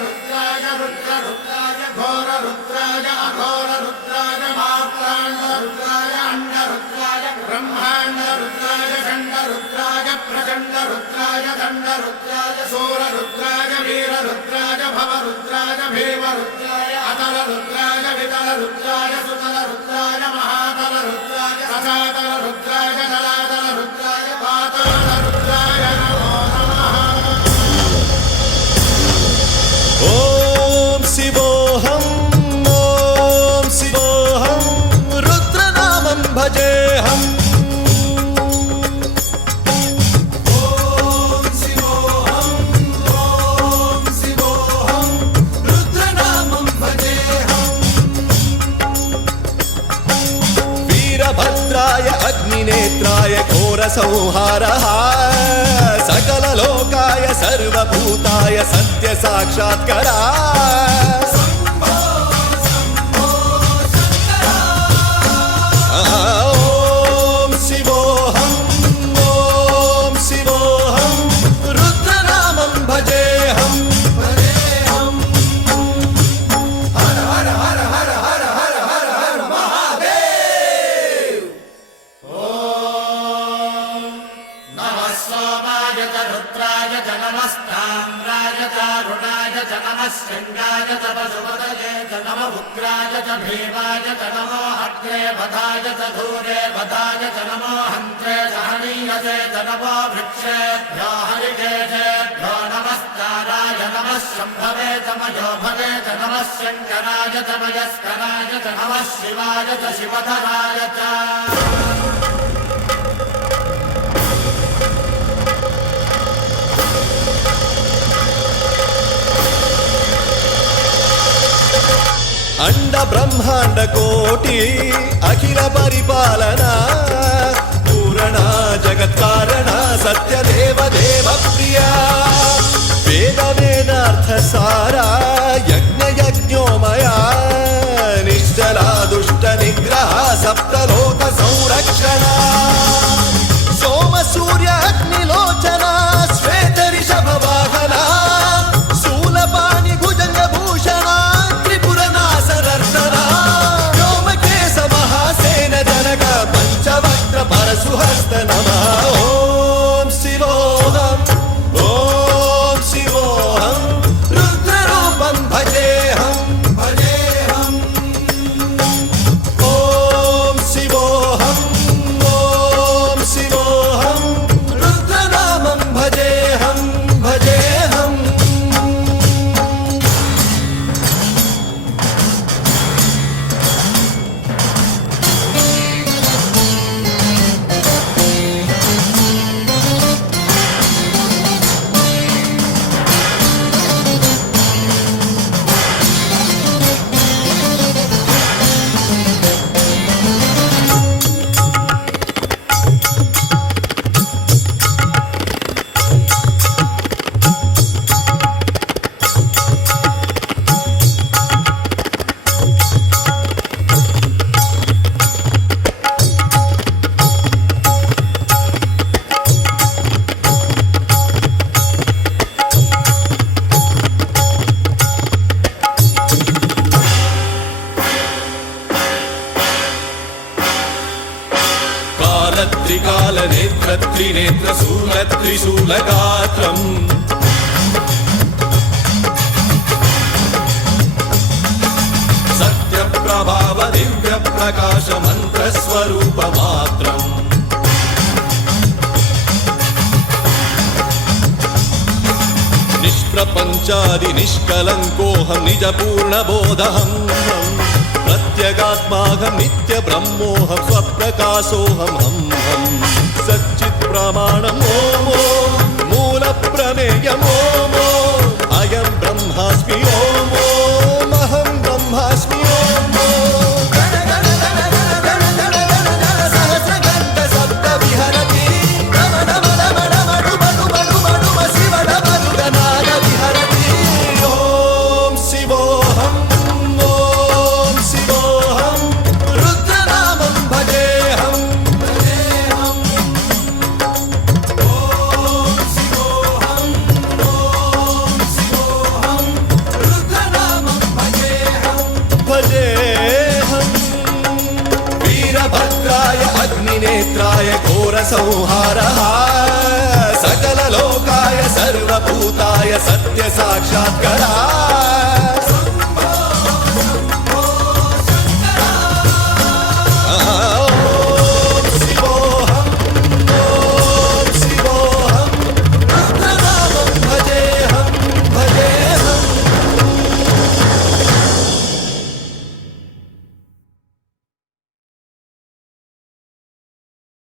रुद्राय रुद्राय घोर रुद्राय अघोर रुद्राय मात्राण्ड रुद्राय अंड रुद्राय ब्रह्मांड रुद्राय खंड रुद्राय प्रचंड रुद्राय दंड रुद्राय सूर रुद्राय वीर रुद्राय भव रुद्राय भीम रुद्राय अतल रुद्राय वितल रुद्राय सुतल रुद्राय महातल रुद्राय रसातल रुद्राय जलातल रुद्राय पाताल रुद्राय नमो नमः। ओम शिवोऽहं रुद्रनामं भजेऽहम्। वीरभद्राय अग्निनेत्राय घोरसंहारः सकललोकाय सर्वभूताय सत्यसाक्षात्करा। ॐ शिवोऽहं रुद्रनामं भजेऽहम्। हर हर हर हर हर हर हर हर महादेव। नमः सोमाय च रुद्राय च नमस्ताम्राय च रुणाय च नमः शृङ्गाय च पशुपतये च नमः उग्राय च भीमाय च नमो अग्रे वधाय च धूरे वधाय च नमो हन्त्रे च हनीयसे च नमो वृक्षेभ्यो हरिकेशेभ्यो नमस्काराय नमः शम्भवे च मयोभवे च नमः शङ्कराय च मयस्कराय च नमः शिवाय च शिवधराय च। अंड ब्रह्मांड कोटि अखिल परिपालना पूर्ण जगत्कारण सत्यदेव देव प्रिया वेद वेदार्थ सारा यज्ञ यज्ञोमया निश्चला दुष्ट निग्रह सप्तलोक संरक्षणा सोम सूर्य अग्निलोचना श्वेत ऋषभ वाहना शूलपाणि भुजंग भूषणा पंचवक्त्र परशुहस्त नमः। ओम शिवोऽहं रुद्ररूपं भजेऽहम्। ओम शिवोऽहं रुद्रनामं भजेऽहम्। त्रिकाल नेत्र त्रिनेत्र शूल त्रिशूलगात्रम् सत्यप्रभाव दिव्य प्रकाश मंत्र स्वरूप मात्रम् निष्प्रपंचादि निष्कलंकोऽहं निज पूर्ण बोधहं प्रत्यगात्माहं नित्य ब्रह्मोऽहं स्वप्रकाशोऽहं हम सच्चित् प्रमाणम् ओम मूल प्रमेयम् ओम अयं ब्रह्मास्मि ओम अहं ब्रह्मास्मि ओम सहस्रगन्ध सप्त विहरति नेत्राय घोरसंहारः सकललोकाय सर्वभूताय सत्यसाक्षात्कारः